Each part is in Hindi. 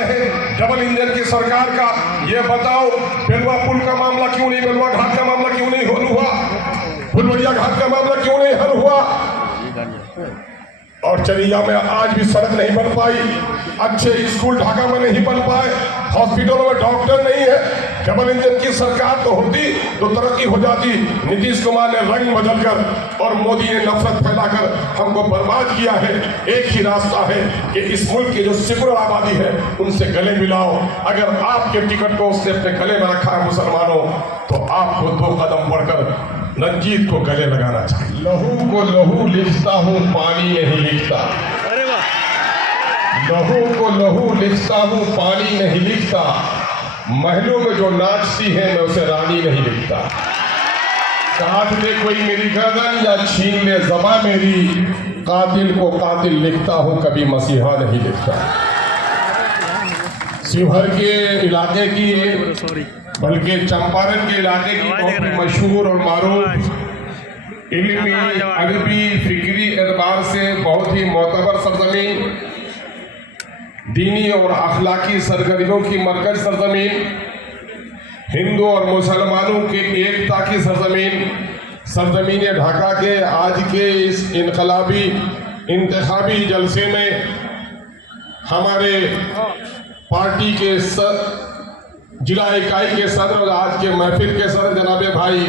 आए हैं डबल इंजन की सरकार का। ये बताओ बेलवा पुल का मामला क्यों नहीं, बेलवा घाट का मामला क्यों नहीं हल हुआ, फुलवरिया घाट का मामला क्यों नहीं हल हुआ। और चलिया में आज भी सड़क नहीं बन पाई, अच्छे स्कूल ढाका में नहीं बन पाए, हॉस्पिटलों में डॉक्टर नहीं है। डबल इंजन की सरकार तो होती तो तरक्की हो जाती। नीतीश कुमार ने रंग बदलकर और मोदी ने नफरत फैलाकर हमको बर्बाद किया है। एक ही रास्ता है कि इस मुल्क की जो सेकुलर आबादी है उनसे गले मिलाओ। अगर आपके टिकट को उसने अपने गले में रखा है मुसलमानों, तो आपको 2 कदम बढ़कर रंजीत को गले लगाना चाहिए। लहू को लहू लिखता हूँ, पानी नहीं लिखता। लहू को लहू लिखता हूँ, पानी नहीं लिखता। महलों में जो नाचती है मैं उसे रानी नहीं लिखता। काट ले कोई मेरी गर्दन या छीन ले ज़बां मेरी, कातिल को कातिल लिखता हूँ, कभी मसीहा नहीं लिखता। शिवहर के इलाके की, बल्कि चंपारण के इलाके की बहुत ही मशहूर और मारूफ इल्मी, अदबी, फिक्री एतबार से बहुत ही मोतबर सरजमीन, दीनी और अखलाकी सरगर्मियों की मरकज सरजमीन, हिंदू और मुसलमानों की एकता की सरजमीन ढाका के आज के इस इनकलाबी इंतखाबी जलसे में हमारे पार्टी के जिला इकाई के सदर और आज के महफिल के सदर जनाब भाई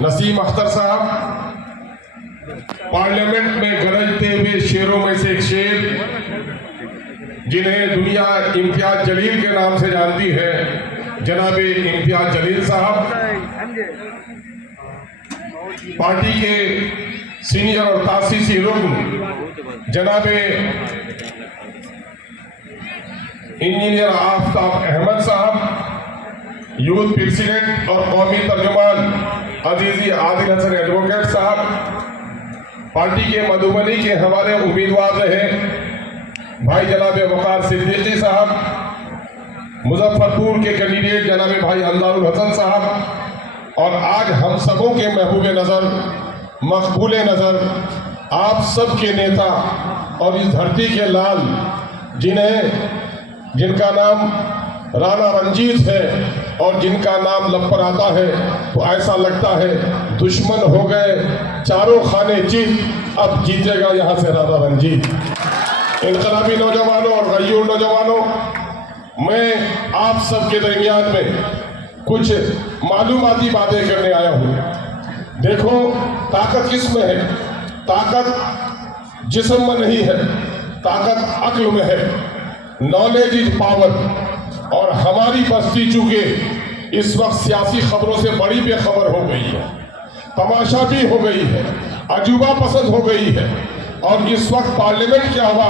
नसीम अख्तर साहब, पार्लियामेंट में गरजते हुए शेरों में से एक शेर जिन्हें दुनिया इम्तियाज जलील के नाम से जानती है, जनाब इम्तियाज जलील साहब, पार्टी के सीनियर और तासीसी रुकन जनाब इंजीनियर आफ्ताब अहमद साहब, यूथ प्रेसिडेंट और कौमी तर्जुमान अजीजी आदिल हसन एडवोकेट साहब, पार्टी के मधुबनी के हमारे उम्मीदवार रहे भाई जनाब वकार सिद्दीकी साहब, मुजफ्फरपुर के कैंडिडेट जनाब भाई अंदारुल हसन साहब, और आज हम सबों के महबूब नज़र, मकबूल नज़र, आप सब के नेता और इस धरती के लाल जिनका नाम राणा रंजीत है और जिनका नाम लब पर आता है तो ऐसा लगता है दुश्मन हो गए चारों खाने जीत, अब जीतेगा यहाँ से राणा रंजीत। इनकलाबी नौजवानों और गयूर नौजवानों, मैं आप सबके दरमियान में कुछ मालूमाती बातें करने आया हूँ। देखो, ताकत किसमें है? ताकत जिस्म में नहीं है, ताकत अक्ल में है। Knowledge is power. और हमारी बस्ती चूंकि इस वक्त सियासी खबरों से बड़ी बेखबर हो गई है, तमाशा भी हो गई है, अजूबा पसंद हो गई है, और इस वक्त पार्लियामेंट के हवा,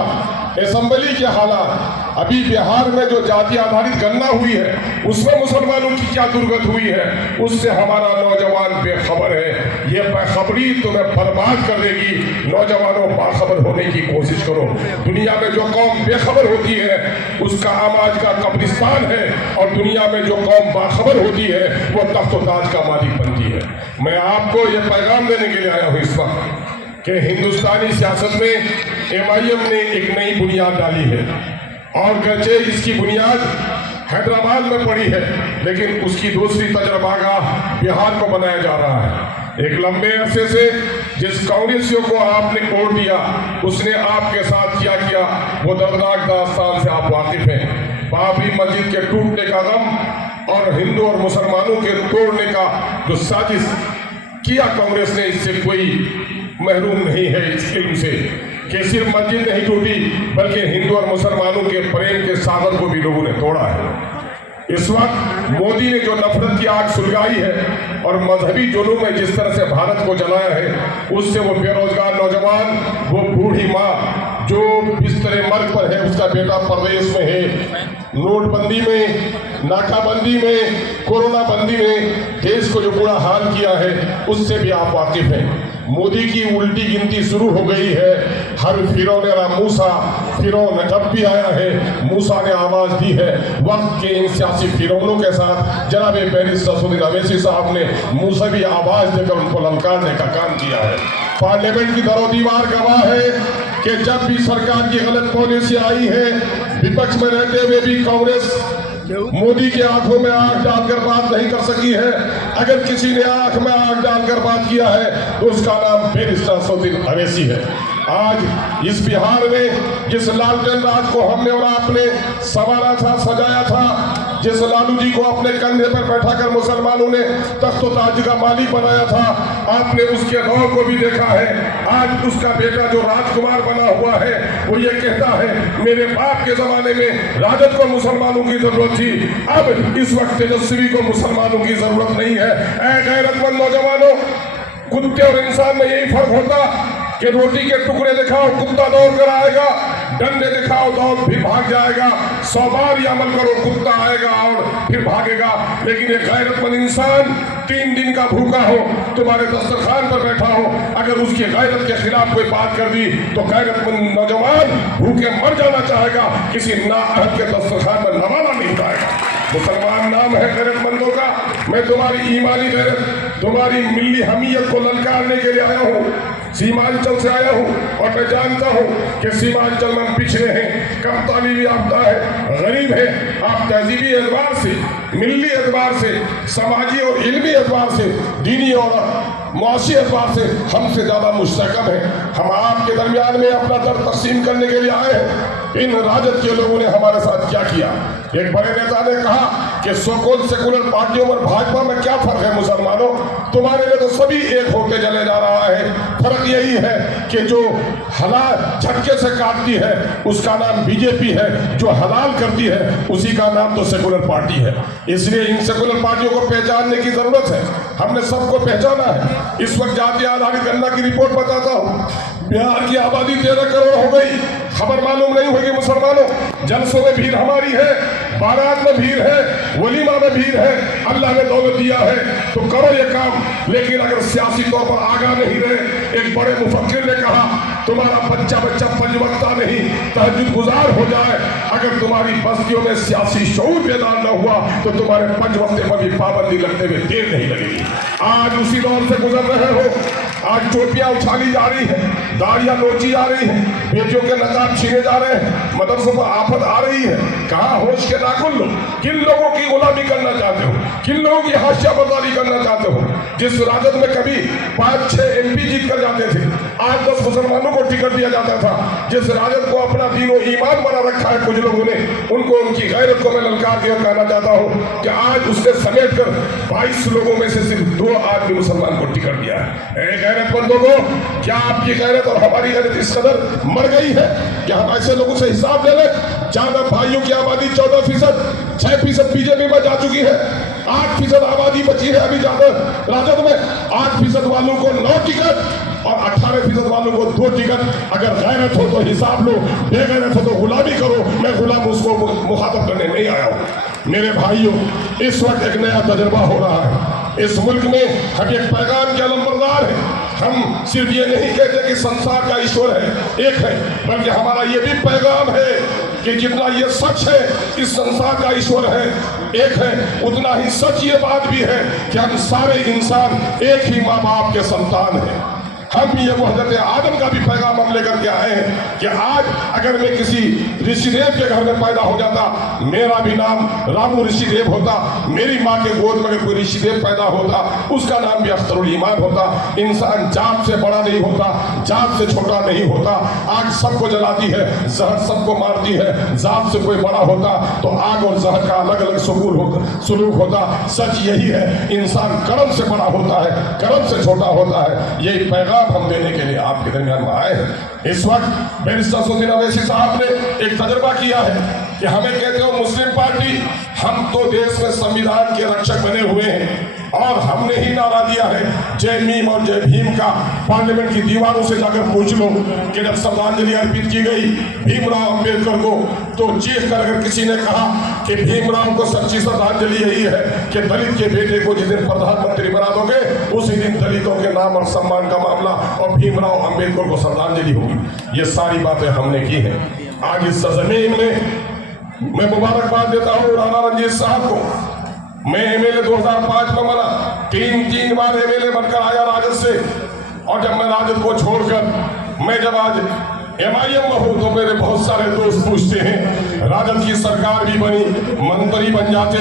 असेंबली के हालात, अभी बिहार में जो जाति आधारित गणना हुई है उसमें मुसलमानों की क्या दुर्गत हुई है, उससे हमारा नौजवान बेखबर है। ये बेखबरी तुम्हें बर्बाद कर देगी। नौजवानों, बाखबर होने की कोशिश करो। दुनिया में जो कौम बेखबर होती है उसका अमाज का कब्रिस्तान है, और दुनिया में जो कौम बाखबर होती है वो तख्त व ताज का मालिक बनती है। मैं आपको ये पैगाम देने के लिए आया हूँ इस वक्त कि हिंदुस्तानी सियासत में MIM ने एक नई बुनियाद डाली है, और गरचे इसकी बुनियाद हैदराबाद में पड़ी है, लेकिन उसकी दूसरी तजर्बागाह बिहार को बनाया जा रहा है। एक लंबे अरसे से जिस कांग्रेसियों को आपने वोट दिया उसने आपके साथ क्या किया वो दर्दनाक दास्तान से आप वाकिफ हैं। बाबरी मस्जिद के टूटने का गम और हिंदू और मुसलमानों के तोड़ने का जो साजिश किया कांग्रेस ने, इससे कोई महरूम नहीं है इस इल्म से कि सिर्फ मस्जिद नहीं टूटी बल्कि हिंदू और मुसलमानों के प्रेम के सागर को भी लोगों ने तोड़ा है। इस वक्त मोदी ने जो नफरत की आग सुलगाई है और मजहबी जुलूम में जिस तरह से भारत को जलाया है, उससे वो बेरोजगार नौजवान, वो बूढ़ी माँ जो बिस्तरे मर्ग पर है, उसका बेटा परदेश में है, नोटबंदी में, नाकाबंदी में, कोरोना बंदी में देश को जो बुरा हाल किया है उससे भी आप वाकिफ हैं। मोदी की उल्टी गिनती शुरू हो गई है। हर फिरौन मूसा, फिरौन जब भी आया है मूसा ने आवाज दी है। वक्त के इन सियासी फिरौनों के साथ जनाब बैरिस्टर सऊदी अवैसी साहब ने मूसवी आवाज देकर उनको ललकारने का काम किया है। पार्लियामेंट की दरो दीवार गवाह है कि जब भी सरकार की गलत पॉलिसी आई है विपक्ष में रहते हुए भी कांग्रेस मोदी के आंखों में आंख डालकर बात नहीं कर सकी है। अगर किसी ने आंख में आंख डालकर बात किया है तो उसका नाम बैरिस्टर असदुद्दीन अवैसी है। आज इस बिहार में जिस लालटेन राज को हमने और आपने संवारा था, सजाया था, जिस लालू जी को अपने कंधे पर बैठाकर मुसलमानों ने तख्त ताज का मालिक बनाया था, आपने उसके दौर को भी देखा है। आज उसका बेटा जो राजकुमार बना हुआ है वो ये कहता है मेरे बाप के जमाने में राजद को मुसलमानों की जरूरत थी, अब इस वक्त तेजस्वी को मुसलमानों की जरूरत नहीं है। ऐ गैरतमंद नौजवानों, कुत्ते और इंसान में यही फर्क होता कि रोटी के टुकड़े दिखाओ कुत्ता दौड़ कर आएगा, डंडे दिखाओ दौड़ फिर भाग जाएगा, 100 बार ये अमल करो कुत्ता आएगा और फिर भागेगा। लेकिन एक गैरतमंद इंसान 3 दिन का भूखा हो, तुम्हारे दस्तरखान पर बैठा हो, अगर उसकी गैरत के खिलाफ कोई बात कर दी तो गैरतमंद नौजवान भूखे मर जाना चाहेगा, किसी नाअहद के दस्तरखान पर नवाला नहीं पाएगा। मुसलमान नाम है गैरतमंदों का। मैं तुम्हारी ईमानी गैरत, तुम्हारी मिल्ली हमीयत को ललकारने के लिए आया हूँ। सीमांचल से आया हूँ और मैं जानता हूँ कि सीमांचल में पिछड़े हैं, कम तालीमी याफ्ता है, गरीब है। आप तहजीबी एतबार से, मिल्ली एतबार से, समाजी और इल्मी एतबार से, दीनी और मुआशी एतबार से हमसे ज़्यादा मुस्तहकम है। हम आपके दरमियान में अपना दर्द तकसीम करने के लिए आए हैं। इन राजद के लोगों ने हमारे साथ क्या किया? एक बड़े नेता ने कहा कि सोकोल सेकुलर पार्टियों और भाजपा में क्या फर्क है मुसलमानों, तुम्हारे लिए तो सभी एक होते चले जा रहा है। फर्क यही है कि जो हलाल झटके से काटती है उसका नाम बीजेपी है, जो हलाल करती है उसी का नाम तो सेकुलर पार्टी है। इसलिए इन सेकुलर पार्टियों को पहचानने की जरूरत है। हमने सबको पहचाना है। इस वक्त जाति आधारित गणना की रिपोर्ट बताता हूँ, बिहार की आबादी 13 करोड़ हो गई। खबर मालूम नहीं होगी मुसलमानों, जलसों में भीड़ हमारी है, बारात में भीड़ है, वलीमा में भीड़ है। अल्लाह ने दौलत दिया है तो करो ये काम। लेकिन अगर सियासी तौर पर आगा नहीं रहे, एक बड़े मुफक्किर ने कहा तुम्हारा बच्चा 5 वक्ता नहीं तहज्जुद गुजार हो जाए, अगर तुम्हारी बस्तियों में सियासी शऊर पैदा न हुआ तो तुम्हारे 5 वक्ते पर भी पाबंदी लगते हुए देर नहीं लगेगी। आज उसी दौर से गुजर रहे हो। आज टोपियां उछाली जा रही है, दाढ़ियां नोची जा रही है, बेटियों के नकाब छीने जा रहे हैं, मदरसों पर आफत आ रही है। कहाँ होश के नाखुन लो? किन लोगों की गुलामी करना चाहते हो? किन लोगों की हाशिया बर्दारी करना चाहते हो? जिस राजद में कभी 5-6 MP जीत कर जाते थे, 8-10 मुसलमानों को टिकट दिया जाता था, जिस राजद को अपना दीन और ईमान बना रखा है कुछ लोगों ने, उनको उनकी गैरत को मैं ललकार देकर कहना चाहता हूँ कि आज उसने समेट कर 22 लोगों में से सिर्फ 2 आदमी मुसलमान को टिकट दिया है। गैरतमंदों को, क्या आपकी गैरत और हमारी गैरत इस कदर मर गई है कि हम ऐसे लोगों से हिसाब ले लें? जाना भाइयों की आबादी 14%, 6% बीजेपी में जा चुकी है, 8% आबादी बची है अभी ज्यादा राजद में। 8% वालों को 9 टिकट और 18% वालों को 2 टिकट। अगर गैरत हो तो हिसाब लो, बेगैरत हो तो गुलामी करो। मैं गुलाम उसको मुखातब करने नहीं आया हूँ। मेरे भाइयों, इस वक्त एक नया तजुर्बा हो रहा है। इस मुल्क में हम एक पैगाम के अलंबरदार हैं। हम सिर्फ ये नहीं कहते कि संसार का ईश्वर है, एक है, बल्कि हमारा ये भी पैगाम है कि जितना ये सच है इस संसार का ईश्वर है, एक है, उतना ही सच ये बात भी है कि हम सारे इंसान एक ही माँ बाप के संतान हैं। हम ये हज़रत आदम का भी पैगाम हम लेकर के आए हैं कि आज अगर मैं किसी ऋषिदेव के घर में पैदा हो जाता, मेरा भी नाम रामू ऋषिदेव होता, मेरी माँ के गोद में अगर कोई ऋषिदेव पैदा होता उसका नाम भी अख्तरुल ईमान होता। इंसान जात से बड़ा नहीं होता, जात से छोटा नहीं होता। आग सबको जलाती है, जहर सबको मारती है। जात से कोई बड़ा होता तो आग और जहर का अलग अलग सुलूक होता। सच यही है, इंसान कर्म से बड़ा होता है, कर्म से छोटा होता है। यही पैगाम हम देने के लिए आपके दरमियान में आए हैं। इस वक्त बैरिस्टर असदुद्दीन अवैसी साहब ने एक तजुर्बा किया है कि हमें कहते हो मुस्लिम पार्टी, हम तो देश में संविधान के रक्षक बने हुए हैं और हमने ही नारा दिया है जय मीम और जय भीम का। पार्लियामेंट की दीवारों से जाकर पूछ लो कि जब श्रद्धांजलि अर्पित की गई भीमराव अंबेडकर को, तो चीख कर अगर किसी ने कहा कि भीमराव को सच्ची श्रद्धांजलि यही है कि दलित के बेटे को जिस दिन प्रधानमंत्री बना दोगे उसी दिन दलितों के नाम और सम्मान का मामला और भीमराव अंबेडकर को श्रद्धांजलि होगी। ये सारी बातें हमने की हैं। आज इस सरजमीन में मैं मुबारकबाद देता हूँ राणा रंजीत साहब को। मैं MLA 2005 में बना, 3 बार MLA बनकर आया राजद से, और जब मैं राजद को छोड़कर मैं जब आज MIM हो तो मेरे बहुत सारे दोस्त पूछते हैं राजद की सरकार भी बनी, मंत्री बन जाते,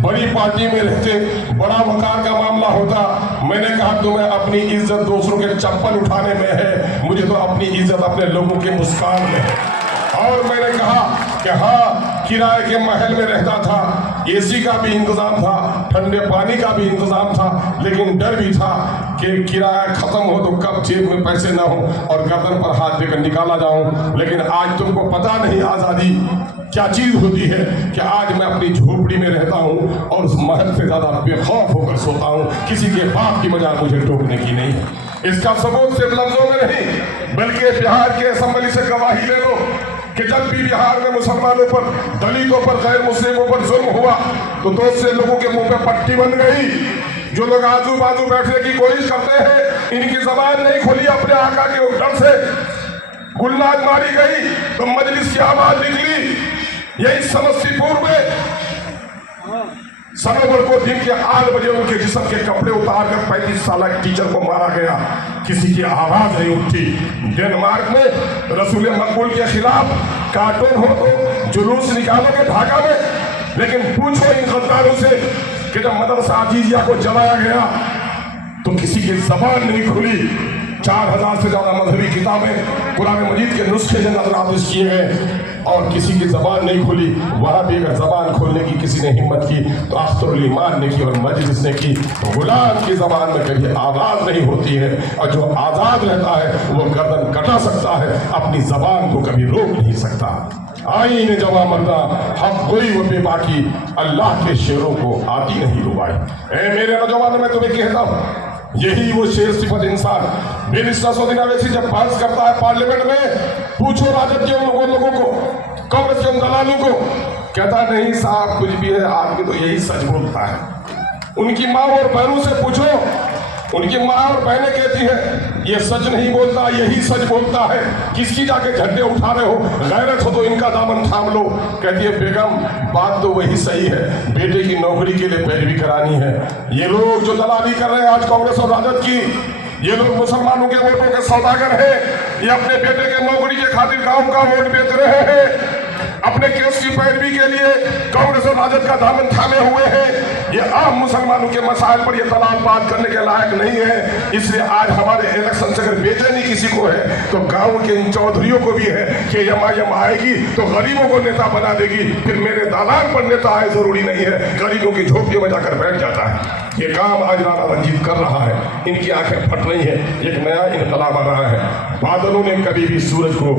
बड़ी पार्टी में रहते, बड़ा वकार का मामला होता। मैंने कहा तुम्हें अपनी इज्जत दूसरों के चप्पल उठाने में है, मुझे तो अपनी इज्जत अपने लोगों के मुस्कान में है। और मैंने कहा कि हाँ, किराए के महल में रहता था, AC का भी इंतजाम था, ठंडे पानी का भी इंतजाम था, लेकिन डर भी था कि किराया खत्म हो तो कब जेब में पैसे ना हो और गर्दन पर हाथ देकर निकाला जाऊं। लेकिन आज तुमको पता नहीं आजादी क्या चीज होती है कि आज मैं अपनी झोपड़ी में रहता हूं और उस महल से ज्यादा बेखौफ होकर सोता हूं, किसी के बाप की मजाल मुझे टोकने की नहीं। इसका सबूत सिर्फ लफ्जों में नहीं, बल्कि बिहार के असेंबली से गवाही ले लो कि जब भी बिहार में मुसलमानों पर, दलितों पर, गैर मुस्लिमों पर जुल्म हुआ तो बहुत से लोगों के मुंह पे पट्टी बन गई। जो लोग आजू बाजू बैठने की कोशिश करते हैं, इनकी जबान नहीं खुली अपने आका के डर से, गुलनाद मारी गई तो मजलिस की आवाज निकली। यही समस्तीपुर में सनोवर को दिन के 8 बजे उनके जिस्म के कपड़े उतार कर 35 साल के टीचर को मारा गया, किसी की आवाज नहीं उठी। डेनमार्क में रसूल मकबूल के खिलाफ कार्टून हो तो जुलूस निकालोगे ढाका में, लेकिन पूछो इन गद्दारों से कि जब मदरसा अजीजिया को जलाया गया तो किसी की जबान नहीं खुली। 4000 से ज्यादा मजहबी किताबें, कुरान मजीद के नुस्खे नजरानिश किए गए और किसी की जबान नहीं खुली। वहां भी अगर जबान खोलने की किसी ने हिम्मत की तो अख्तरुल ईमान ने की और मजलिस ने की। गुलाम की जबान में कभी आवाज नहीं होती है और जो आजाद रहता है वो गर्दन कटा सकता है, अपनी जबान को कभी रोक नहीं सकता। आईने जवा मर्दा हक गोई व बेबाकी, अल्लाह के शेरों को आती नहीं रुबाई। ए मेरे नौजवानों, मैं तुम्हें कहता हूँ यही वो शेर सिफत इंसान बेरिस्टर सौदीन अवैसी जब बहस करता है पार्लियामेंट में, पूछो राजद के उन लोगों को, कांग्रेस के उन दलालों को, कहता नहीं साहब कुछ भी है, आदमी तो यही सच बोलता है। उनकी माँ और बहनों से पूछो, उनकी माँ और बहनें कहती है ये सच नहीं बोलता, यही सच बोलता है। किसकी जाके झंडे उठा रहे हो, गैरत हो तो इनका दामन थाम लो। कहती है बेगम बात तो वही सही है, बेटे की नौकरी के लिए पैरवी करानी है। ये लोग जो दलाली कर रहे हैं आज कांग्रेस और राजद की, ये लोग मुसलमानों के वोटों के सौदागर हैं। ये अपने बेटे के नौकरी के खातिर गांव का वोट बेच रहे हैं, अपने केस की पैरवी के लिए कांग्रेस और राजद का दामन थामे हुए हैं। ये आम मुसलमानों के मसाइल पर ये दलाल बात करने के लायक नहीं है। इसलिए आज हमारे इलेक्शन से अगर बेचैनी किसी को है तो गांव के इन चौधरियों को भी है कि MIM आएगी तो गरीबों को नेता बना देगी, फिर मेरे दालान पर नेता आए जरूरी नहीं है, गरीबों की झोपड़ियों में जाकर बैठ जाता है। ये काम आज राणा रंजीत कर रहा है, इनकी आंखें फट रही है, एक नया इनकलाब आ रहा है। बादलों ने कभी भी सूरज को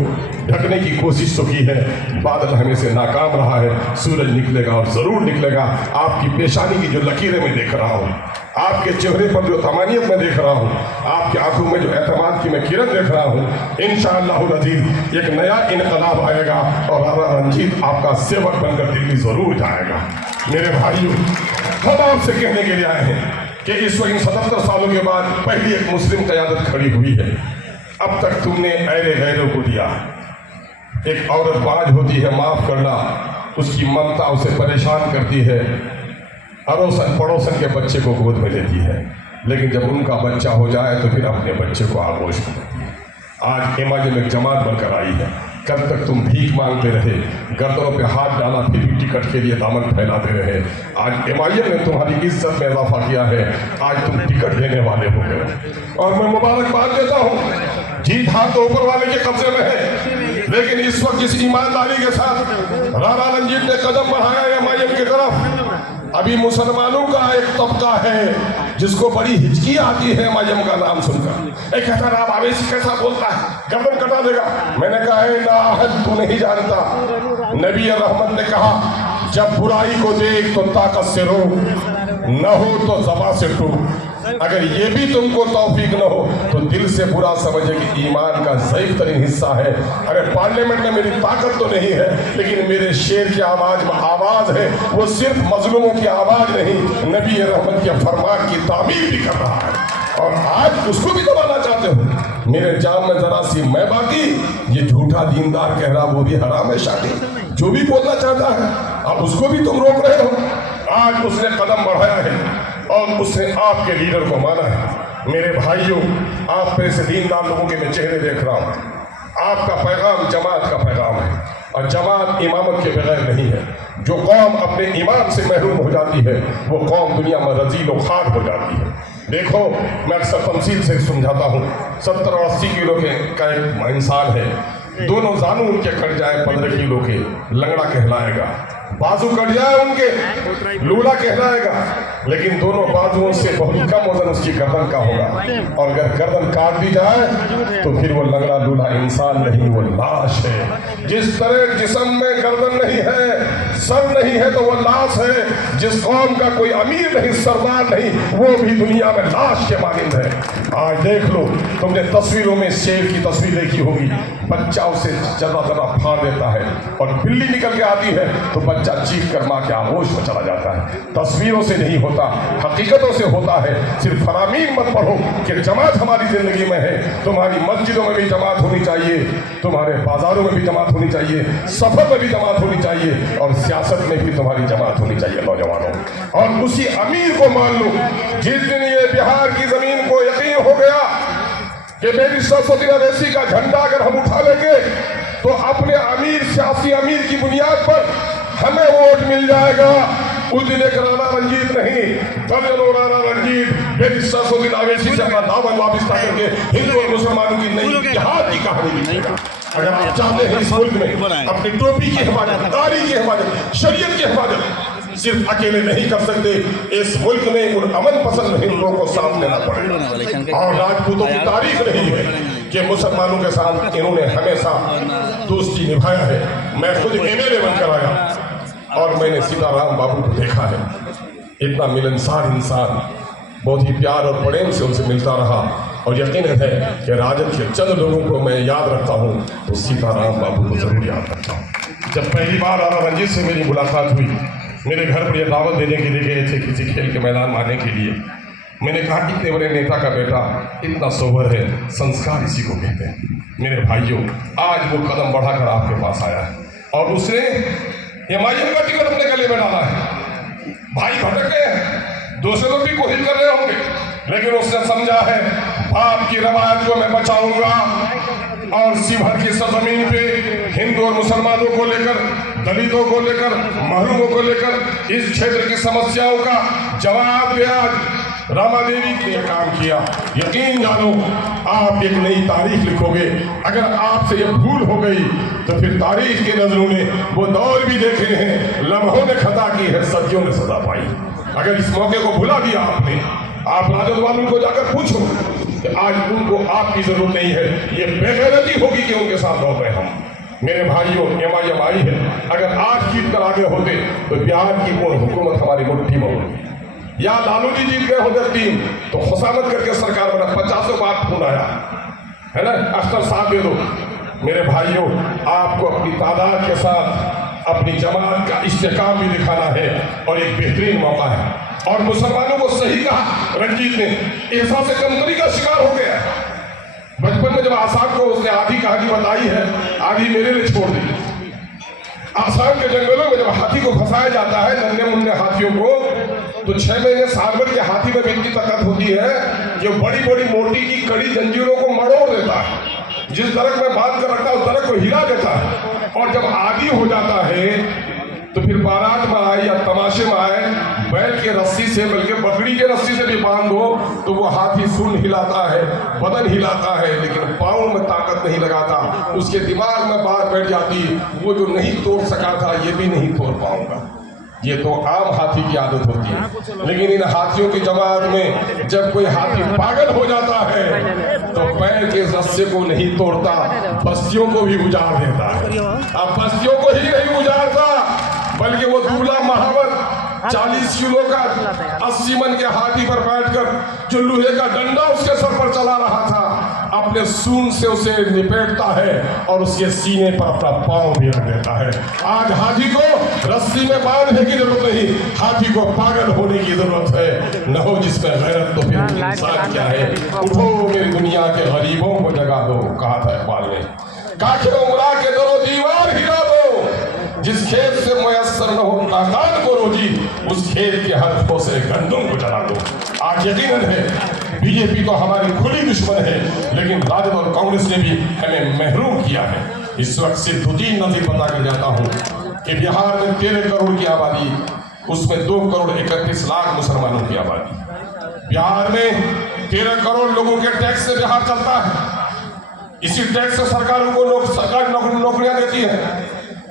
ढकने की कोशिश तो की है, बादल हमेशा नाकाम रहा है। सूरज निकलेगा और जरूर निकलेगा। आपकी पेशानी की जो लकीरें मैं देख रहा हूँ, आपके चेहरे पर जो तमानियत मैं देख रहा हूँ, आपकी आंखों में जो एतमाद की मैं किरण देख रहा हूँ, इंशाअल्लाह अज़ीज़ एक नया इनकलाब आएगा और राणा रंजीत आपका सेवक बनकर दिल्ली जरूर जाएगा। मेरे भाइयों, हम आपसे कहने के लिए आए हैं कि इस वक्त 77 सालों के बाद पहली एक मुस्लिम क़यादत खड़ी हुई है। अब तक तुमने ऐरे गैरों को दिया। एक औरत बाज होती है, माफ करना, उसकी ममता उसे परेशान करती है, अड़ोसन पड़ोसन के बच्चे को गोद में लेती है, लेकिन जब उनका बच्चा हो जाए तो फिर अपने बच्चे को आगोश करती है। आज MIM एक जमात बनकर आई है। कल तक तुम भीख मांगते रहे, गर्दनों पे हाथ डाला, फिर भी टिकट के लिए दामन फैलाते रहे। आज MIM ने तुम्हारी इज्जत में इजाफा किया है, आज तुम टिकट देने वाले हो गए। और मैं मुबारकबाद देता हूँ, जीत हाथ तो ऊपर वाले के कब्जे में है, लेकिन इस वक्त जिस ईमानदारी के साथ राणा रंजीत ने कदम बढ़ाया MIM की तरफ, अभी मुसलमानों का एक तबका है जिसको बड़ी हिचकी आती है MIM का नाम सुनकर। एक कहता राम अवैसी कैसा बोलता है, गर्दन कटा देगा। मैंने कहा है ना अहद तू नहीं जानता। नबी रहमत ने कहा जब बुराई को देख तो ताकत से रो, न हो तो ज़बान से टूट। अगर ये भी तुमको तौफीक न हो तो दिल से बुरा समझे कि ईमान का ज़ईफ़ तरीन हिस्सा है। अगर पार्लियामेंट में मेरी ताकत तो नहीं है, लेकिन मेरे शेर की आवाज़ में आवाज़ है, वो सिर्फ मजलूमों की आवाज़ नहीं, नबी रहमत के फरमान की तामीर भी कर रहा है। और आज उसको भी दबाना चाहते हो। मेरे जाम में जरा सी मैं बाकी, ये झूठा दीनदार कह रहा वो भी हराम है शादी, जो भी बोलना चाहता है अब उसको भी तुम रोक रहे हो। आज उसने कदम बढ़ाया है और उसने आपके लीडर को माना है। मेरे भाइयों, आप पे से दीनदार लोगों के मैं चेहरे देख रहा हूँ, आपका पैगाम जमात का पैगाम है और जमात इमामत के बगैर नहीं है। जो कौम अपने इमाम से महरूम हो जाती है वो कौम दुनिया में रजील और खाक हो जाती है। देखो, मैं अक्सर तमसील से समझाता हूँ, 70 और 80 किलो का एक इंसान है, दोनों जानू उनके कट जाए 15 किलो के, लंगड़ा कहलाएगा। बाजू कट जाए उनके, लूला कहलाएगा। लेकिन दोनों बाजुओं से बहुत कम वजन उसकी गर्दन का होगा, और अगर गर्दन काट दी जाए तो फिर वो लंगड़ा लूला इंसान नहीं, वो लाश है। जिस तरह जिस्म में गर्दन नहीं है, सर नहीं है, तो वो लाश है। जिस कौम का कोई अमीर नहीं, सरदार नहीं, वो भी दुनिया में लाश के मानिंद है। आज देख लो, तुमने तस्वीरों में शेर की तस्वीर देखी होगी, बच्चा उसे जरा जरा फाड़ देता है और बिल्ली निकल के आती है तो बच्चा चीख कर माँ के आगोश में चला जाता है। तस्वीरों से नहीं होता, हकीकतों से होता है। सिर्फ फरामीन मत पढ़ो कि जमात हमारी जिंदगी में है। तुम्हारी मस्जिदों में भी जमात होनी चाहिए, तुम्हारे बाजारों में भी जमात होनी चाहिए, सफर में भी जमात होनी चाहिए, और सियासत में भी तुम्हारी जमात होनी चाहिए नौजवानों। और उसी अमीर को मान लो, जिस दिन ये बिहार की जमीन को यकीन हो गया कि मेरी सरस्वती अवैसी का झंडा अगर हम उठा लेंगे तो अपने अमीर, सियासी अमीर की बुनियाद पर हमें वोट मिल जाएगा। उस दिन एक राणा रंजीत नहीं, दर्जनों राणा रंजीत मेरी सरस्वती अवैसी से अपना दामन वापस करके हिंदू और मुसलमानों की नई इतिहाद की कहानी लिखेगा। अगर आप चाहते हैं इस मुल्क में अपनी टोपी की हिफाजत, दाढ़ी की हिफाजत, शरीयत की हिफाजत सिर्फ अकेले नहीं कर सकते, इस मुल्क में उन अमन पसंद हिंदुओं को साथ लेना पड़ेगा। और राजपूतों की तारीफ रही है कि मुसलमानों के साथ इन्होंने हमेशा दोस्ती निभाया है। मैं खुद MLA बनकर आया और मैंने सीताराम बाबू को देखा है, इतना मिलनसार इंसान, बहुत ही प्यार और प्रेम से उनसे मिलता रहा। और यकीन है कि राजद के चंद लोगों को मैं याद रखता हूँ तो सीताराम बाबू को जरूर याद रखता हूँ। जब पहली बार राणा रंजीत से मेरी मुलाकात हुई, मेरे घर पर यह दावत देने के लिए गए थे किसी खेल के मैदान में आने के लिए। मैंने कहा कि इतने बड़े नेता का बेटा इतना सोबर है, संस्कार इसी को कहते हैं। मेरे भाइयों, आज वो कदम बढ़ाकर आपके पास आया है और उसने MIM का टिकट अपने गले में डाला है। भाई भटक गए हैं, दूसरे लोग भी कोशिश कर रहे होंगे, लेकिन उसने समझा है बाप की रवायत को मैं बचाऊंगा और शिवहर की सरजमीन पे हिंदू और मुसलमानों को लेकर, दलितों को लेकर, महरूमों को लेकर इस क्षेत्र की समस्याओं का जवाब दिया। रामा देवी ने काम किया। यकीन जानो, आप एक नई तारीख लिखोगे। अगर आपसे ये भूल हो गई तो फिर तारीख की नजरों ने वो दौर भी देखे हैं, लम्हों ने खता की है, सदियों ने सजा पाई। अगर इस मौके को भुला दिया आपने, आप राजद वालों को जाकर पूछो कि आज उनको आपकी जरूरत नहीं है, ये बेगैरती होगी कि उनके साथ दौड़ रहे हम। मेरे भाइयों, MIM आई है, अगर आज जीत कर आगे होते तो बिहार की पूर्ण हुकूमत हमारी मुट्ठी में होगी। या लालू जी जीत गए होते टीम तो खुशामद करके सरकार बना, 50 बार फोन आया है ना, अख्तर साथ दे दो। मेरे भाइयों, आपको अपनी तादाद के साथ अपनी जमात का इस्तेकाम भी दिखाना है और एक बेहतरीन मौका है। और मुसलमानों को सही कहा रंजीत ने, एहसास से कमतरी का शिकार हो गया। बचपन में जब आसाम को उसने आधी कहानी बताई है, आधी मेरे लिए छोड़ दी। आसाम के जंगलों में जब हाथी को फंसाया जाता है, नन्हे मुन्ने हाथियों को, तो 6 महीने साल भर के हाथी में भी इतनी ताकत होती है कि बड़ी बड़ी मोटी की कड़ी जंजीरों को मरोड़ देता है। जिस दरख्त में बांध कर रखता है उस दरख्त को हिला देता है। और जब आदी हो जाता है तो फिर बारात में आए या तमाशे में आए, बैल के रस्सी से, बल्कि बकरी के रस्सी से भी बांध दो तो वो हाथी सूंड हिलाता है, बदन हिलाता है, लेकिन पाँव में ताकत नहीं लगाता। उसके दिमाग में बात बैठ जाती, वो जो नहीं तोड़ सका था ये भी नहीं तोड़ पाऊंगा। ये तो आम हाथी की आदत होती है। लेकिन इन हाथियों की जमात में जब कोई हाथी पागल हो जाता है तो पैर के रस्से को नहीं तोड़ता, बस्तियों को भी उजाड़ देता है। अब बस्तियों को ही नहीं उजाड़ता, बल्कि वो दूल्हा महावर 40 किलो का 80 मन के हाथी पर बैठकर जो लोहे का डंडा उसके सर पर चला रहा था, अपने सूंड से उसे निपेटता है और उसके सीने पर अपना पांव भी रख देता है। आज हाथी को रस्सी में बांधने की जरूरत नहीं, हाथी को पागल होने की जरूरत है। न हो जिसमें गैरत तो फिर इंसान क्या है। उठो मेरी दुनिया के गरीबों को जगा दो, कहा था इकबाल ने। काखे उमरा के दरो दीवार हिला दो, जिस खेत से मुयस्सर न हो ताकात को रोजी, उस खेत के हर से गंदुम को जला दो। आज यकीन है बीजेपी तो हमारी खुली दुश्मन है, लेकिन राजद और कांग्रेस ने भी हमें महरूम किया है। इस वक्त सिर्फ 2-3 नज़ीर बता कर जाता हूँ कि बिहार में 13 करोड़ की आबादी, उसमें 2 करोड़ 31 लाख मुसलमानों की आबादी। बिहार में 13 करोड़ लोगों के टैक्स से बिहार चलता है। इसी टैक्स से सरकारों को सरकारी नौकरियां देती है,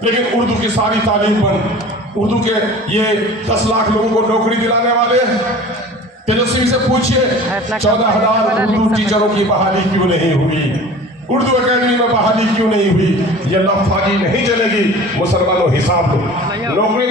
लेकिन उर्दू की सारी तालीम बंद। उर्दू के ये 10 लाख लोगों को नौकरी दिलाने वाले तेजस्वी से पूछिए 14,000 उर्दू टीचरों की बहाली क्यों नहीं हुई, उर्दू एकेडमी में बहाली क्यों नहीं हुई। ये लफाजी नहीं चलेगी। मुसलमानों हिसाब लो, नौकरी